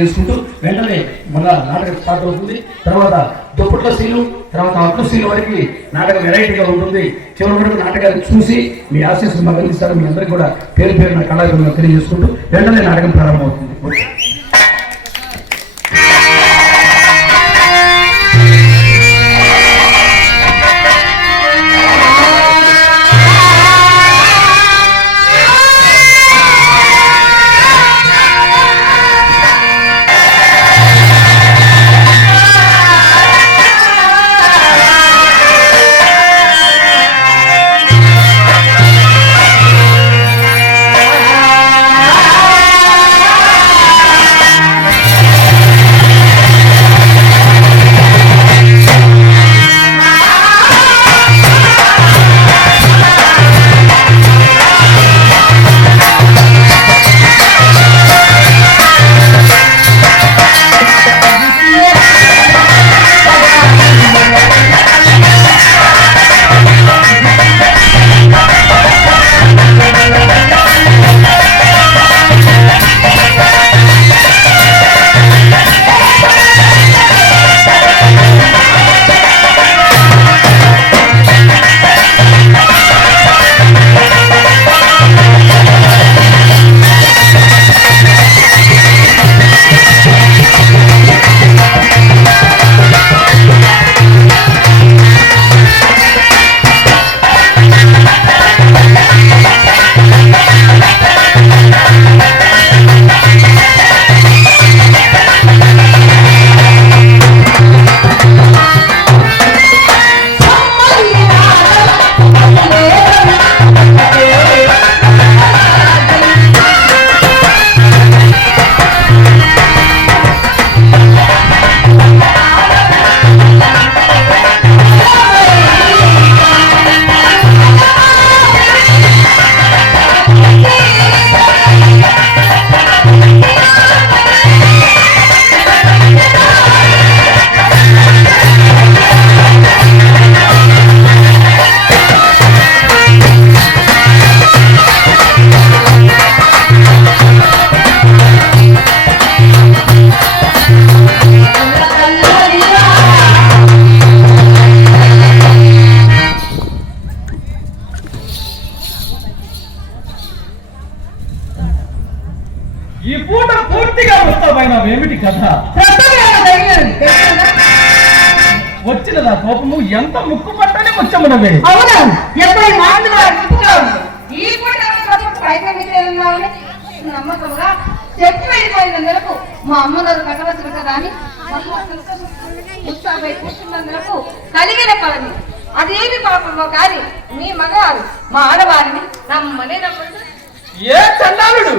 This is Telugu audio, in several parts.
చేసుకుంటూ వెంటనే మళ్ళా నాటకం స్టార్ట్ అవుతుంది. తర్వాత దుప్పట్ల సీను తర్వాత అట్లు సీను వరకు నాటకం వెరైటీగా ఉంటుంది. చివరి వరకు నాటకాన్ని చూసి మీ ఆశీస్సులు మాకు అందిస్తారు మీ అందరికీ కూడా పేరు పేరున కళాకారులను తెలియజేసుకుంటూ వెంటనే నాటకం ప్రారంభమవుతుంది. మా ఆడవారిని నమ్మనే నమ్మండి ఏ చండాలుడు?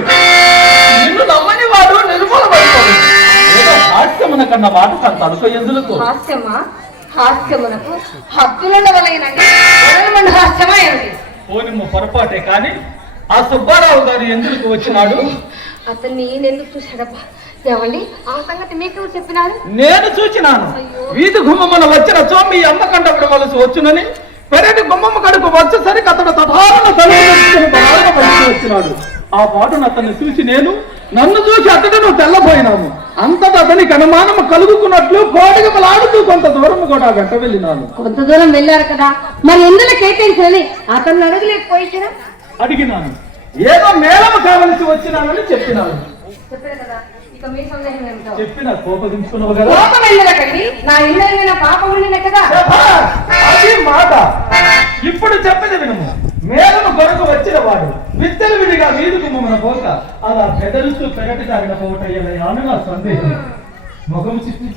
నిన్ను నమ్మని వాడు నిర్మూల ఏదో హాస్యమున కన్న మాట కాదు అనుకో ఎందులకు? హాస్యమా? హాస్యమునకు హద్దులుండవలేనండి వదలమండి హాస్యమా ఏమిటి? పోనిమ్మ పొరపాటే కానీ ఆ సుబ్బారావు గారు ఎందుకు వచ్చినాడు? అతన్ని నేనెందుకు చూశాడబ్బా? ఏమండి? ఆ సంగతి మీకు చెప్పినారు? నేను చూచినాను. వీధి గుమ్మమున వచ్చిన చోమి అమ్మ కండపడి వలసి వచ్చునని పెరటి గుమ్మమ్మ కడుపు వచ్చేసరికి అతడు బయటికి వచ్చినాడు ఆ పాటను అతన్ని చూసి నేను నన్ను చూసి అతడును తెల్లబోయినాను అంతటా అతనికి అనుమానము కలుగుకున్నట్లు కోడిగమలాడుతూ కొంత దూరం కూడా వెంట వెళ్ళినాను. కొంత దూరం వెళ్ళారు కదా మరి ఎందులో కేటాయించాలని అతన్ని అడగలేకపోయినా? అడిగినాను. ఏదో మేళము కావలసి వచ్చినానని చెప్పినాను. చెప్పారు కదా. చెప్పిన కోపగించుకున్నావు కదా? కోపం వెళ్ళకండి నా ఇల్లు వెళ్ళిన పాపం ఉండిన కదా? శభాష్! అది మాట. ఇప్పుడు చెప్పేది వినము. మేలను కొరకు వచ్చిన వాడు విత్తలు విడిగా వీధుకు మమ్మల్ని పోక అలా పెదలుస్తూ పెరటి తాగిన పోవటయ్యాను నా సందేహం. ముఖం చిట్టి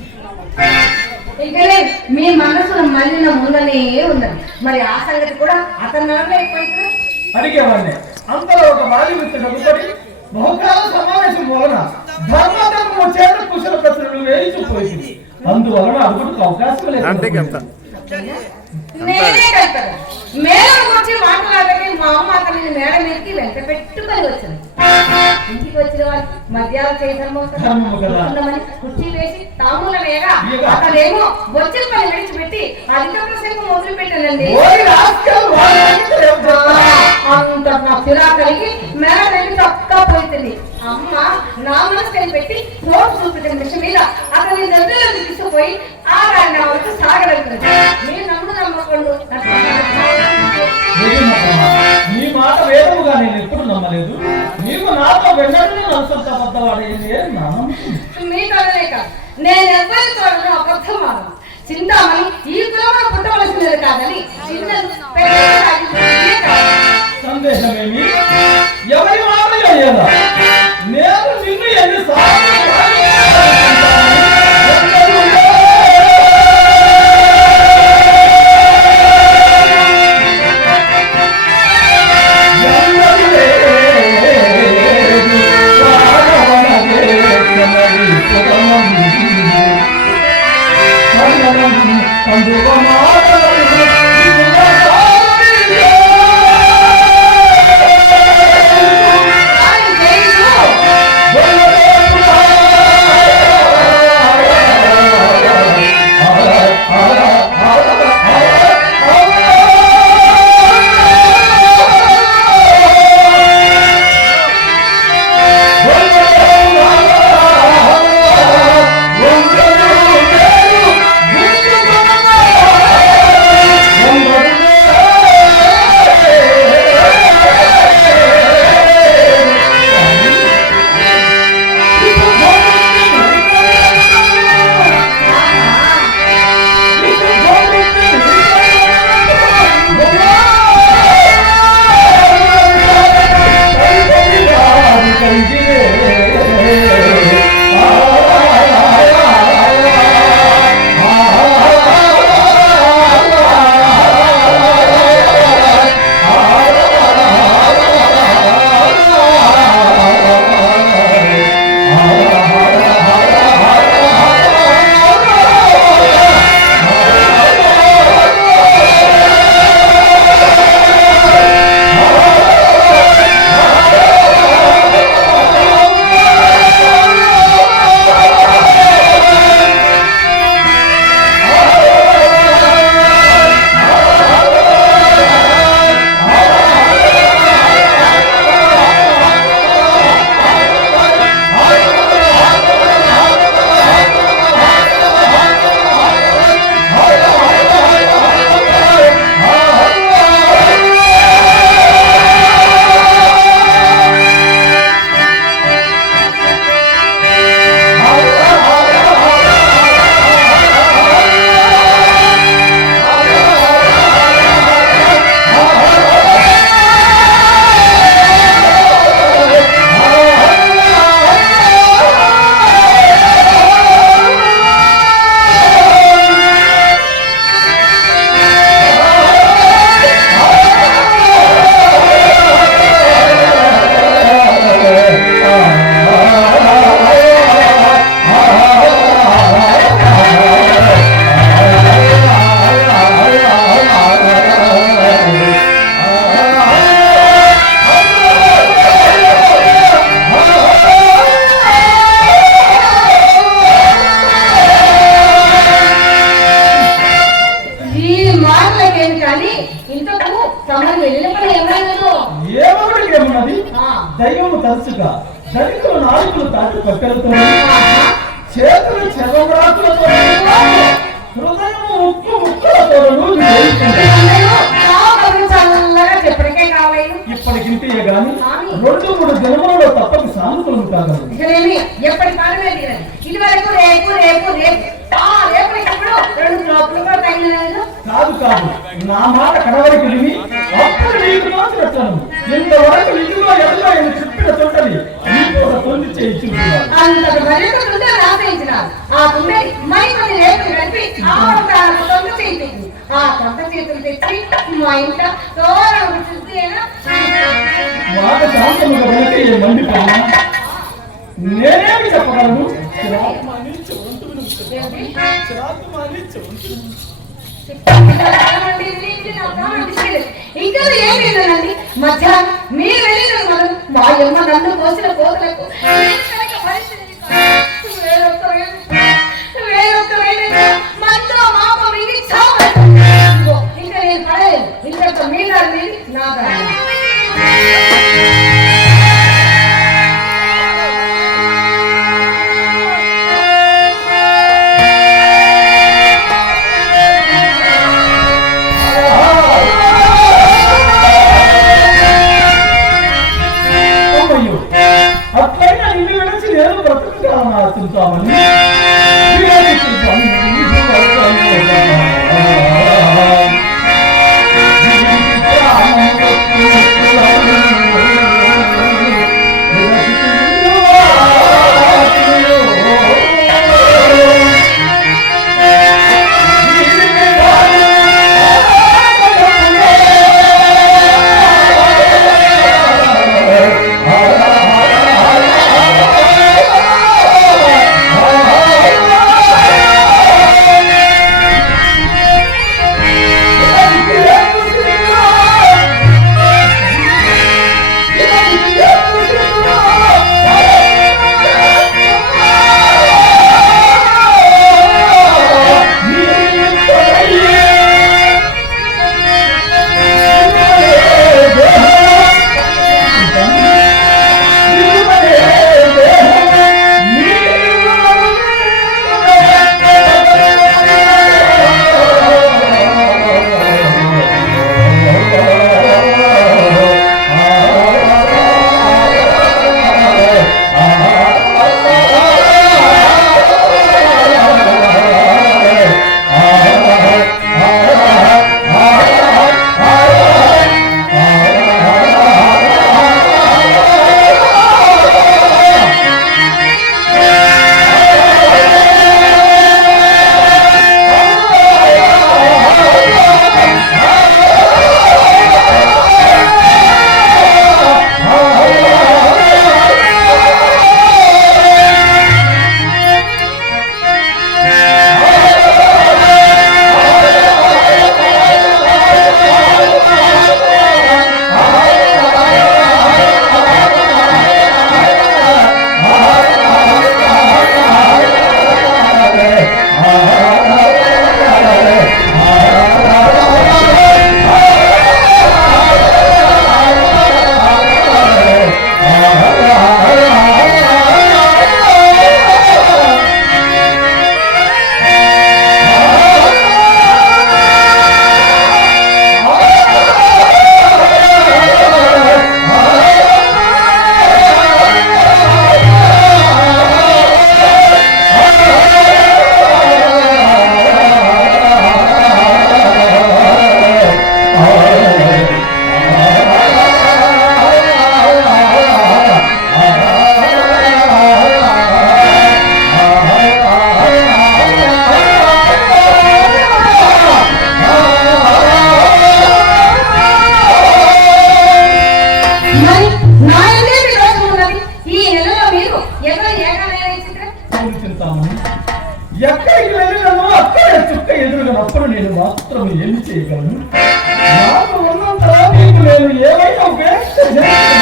ఇకలే మీ మనసులో మళ్ళిన ముందనే ఉన్నది. మరి ఆ సంగతి కూడా అతను అడిగేవాడిని అంతలో ఒక మాలి నవ్వుకొని బహుకాల సమావేశం వలన ధర్మధర్మము చేత కుశల ప్రశ్నలు వేయించిపోయింది. అందువలన అడుగుటకు అవకాశం లేదు. నేనే కలుపుతాను మేడం గురించి మాట్లాడని మా అమ్మ అతని మేడ మీదకి వెంట పెట్టుకొని ఇంటికి వచ్చిన వాళ్ళు మధ్యాహ్నం కదా. కుర్చీ వేసి తాముల వేగా. అతనేమో వచ్చిన పని విడిచిపెట్టి అధిక సేపు మొదలు పెట్టానండి అమ్మ నామస్కారం పెట్టి నోట్ చూపించిన విషయం మీద అక్కడ మీ దగ్గరలోకి తీసుకుపోయి ఆ రాయన వరకు సాగలేదు నేను నమ్ముడు నమ్మకండు నీ మాట వేదముగా నేను ఎప్పుడు నమ్మలేదు. నీవు నాతో వెళ్ళాలని మనసంత అబద్ధవాడు మీతో నేను ఎవరితో అబద్ధం చింతామణి ఈ కులంలో పుట్టవలసినది కాదని సందేహమేమి? ఎవరి మామూలు అయ్యేదా నేను నిన్ను ఎన్నిసార్లు దైవము తరచుగా దళితుల నాలుగులు తాటి ఆహా. చేతులు చెరవరాకులతో హృదయము ఉక్కు ముక్కలతో ఇప్పటికింటే గాని. రెండు మూడు జన్మలలో తప్పక సానుకూలం కాగలదు ఇకనేమి ఎప్పటి కాలమే దిగదు ఇది వరకు రేపు రేపు రేపు కాదు కాదు నా మాట కడవరికి విని అప్పుడు నీకు మాత్రట్లను ఇంతవరకు ఇందులో ఎదులో ఆయన చెప్పిన తొండని నీకు ఒక తొండి చేయి చూపుతున్నాను అంతటి మరింత కుండలు ఆశ్రయించినారు ఆ కుండలి మరికొన్ని రేపులు కలిపి ఆ సొంత చేయించింది ఆ సొంత చేతులు తెచ్చి మా ఇంట తోరణం చూస్తేనా మాట శాంతముగా వెనక ఏ మండి నేనేమి చెప్పగలను? ఇంకా ఏం లేదండి మధ్యాహ్నం మీరు వెళ్ళిన మనం మా అమ్మ నన్ను కోసిన కోతలకు నేను కనుక పరిస్థితి కాదు. వేరొకరు- వేరొకరైనా మనతో మాప మింగి చావాలి. ఇదిగో, ఇంకా నేను పడలేదు ఇంతకు మీ దారి మీది నా yarım bakıp da anlarsın tamam. Ne? Bir yere gittim. alguém?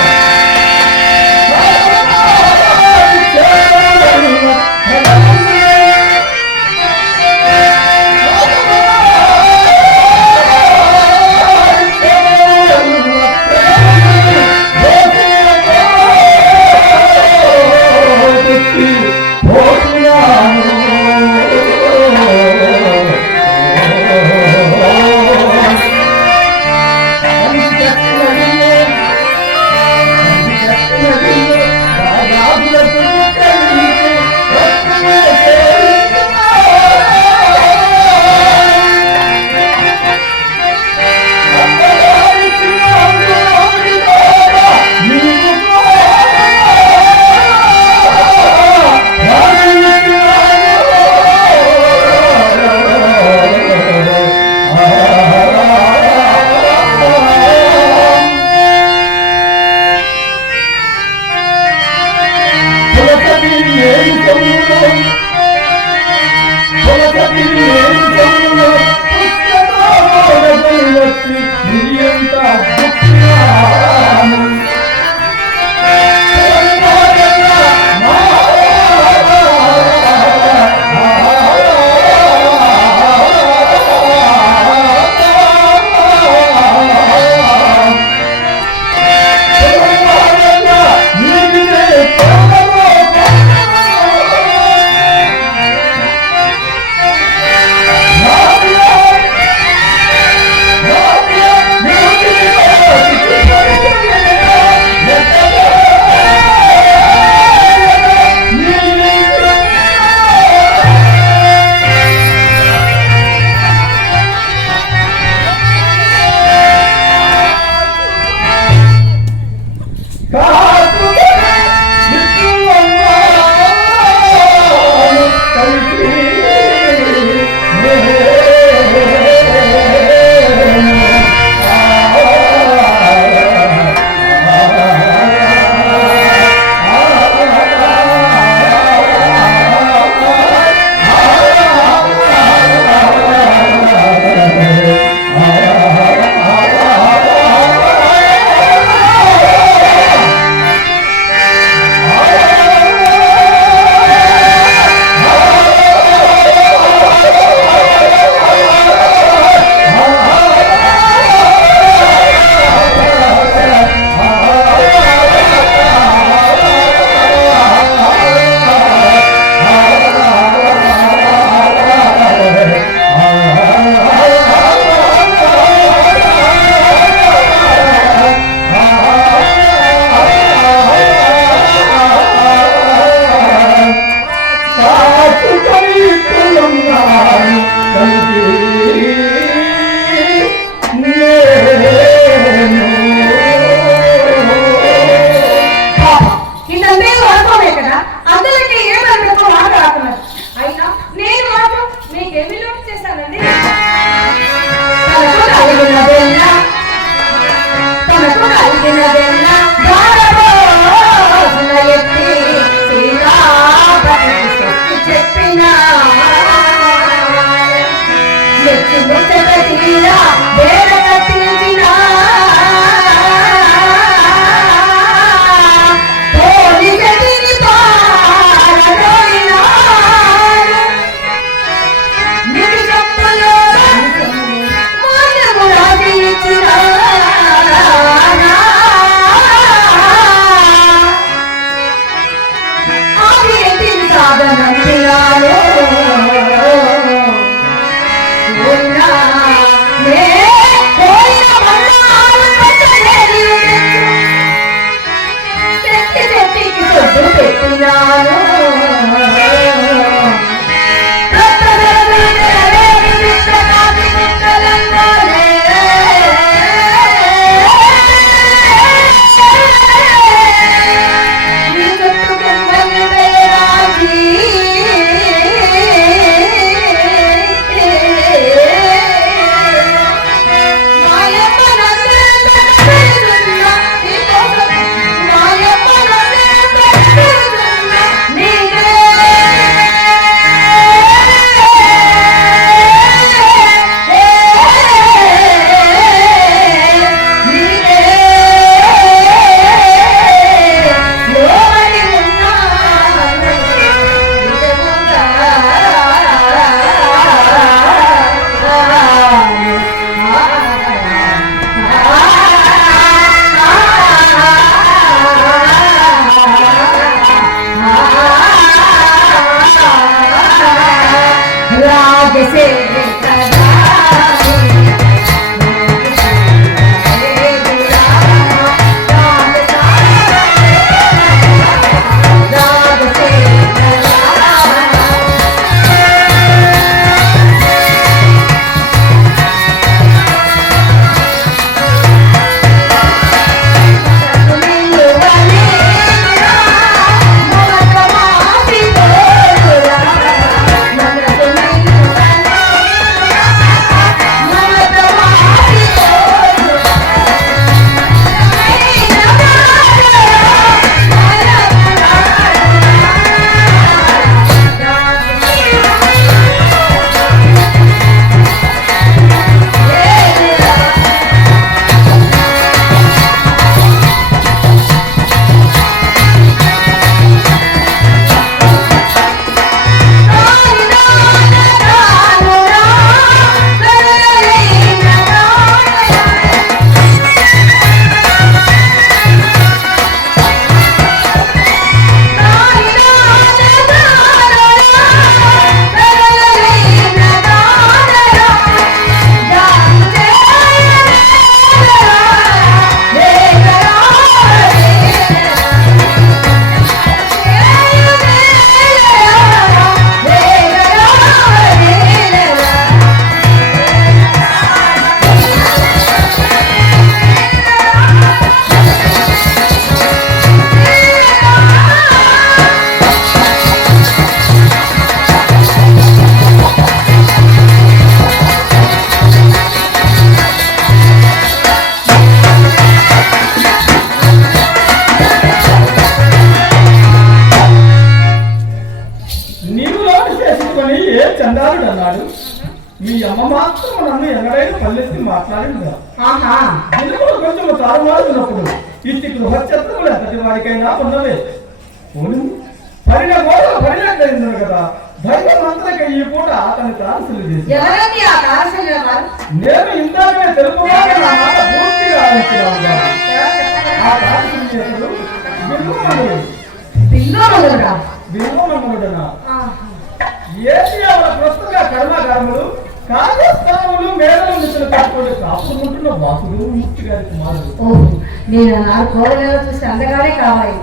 ఏషియాల ప్రస్తుత కర్మాగారములు కార్యస్థానములు మేడలు మిత్రులు కట్టుకొని కాపుకుంటున్న వాసుడు ముక్తి గారి కుమారుడు నేను నా కోడలలో చూసి అందగానే కావాలి.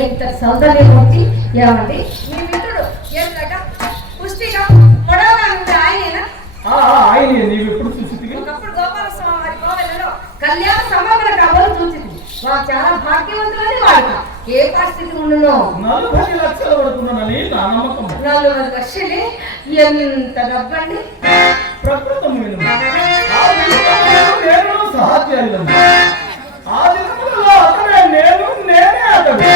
ఎంత సౌందర్యం వచ్చి ఏమండి? మీ మిత్రుడు ఏంటట పుష్టిగా పొడవగా ఉంటే ఆయనేనా ఆయనే నీవు ఎప్పుడు చూసి ఒకప్పుడు గోపాలస్వామి వారి కోవెలలో కళ్యాణ సమాగమ కబలు చూసింది వారు చాలా భాగ్యవంతులని వాడు ఏ పరిస్థితి ఉండునో? నలభై లక్షలు పడుతున్నానని నా నమ్మకం. నాలుగు లక్షలు? ఎంత డబ్బండి ప్రకృతం. ఆ విలువలను నేను సహచర్యలను ఆ దినములలో అతనే నేను నేనే అతడు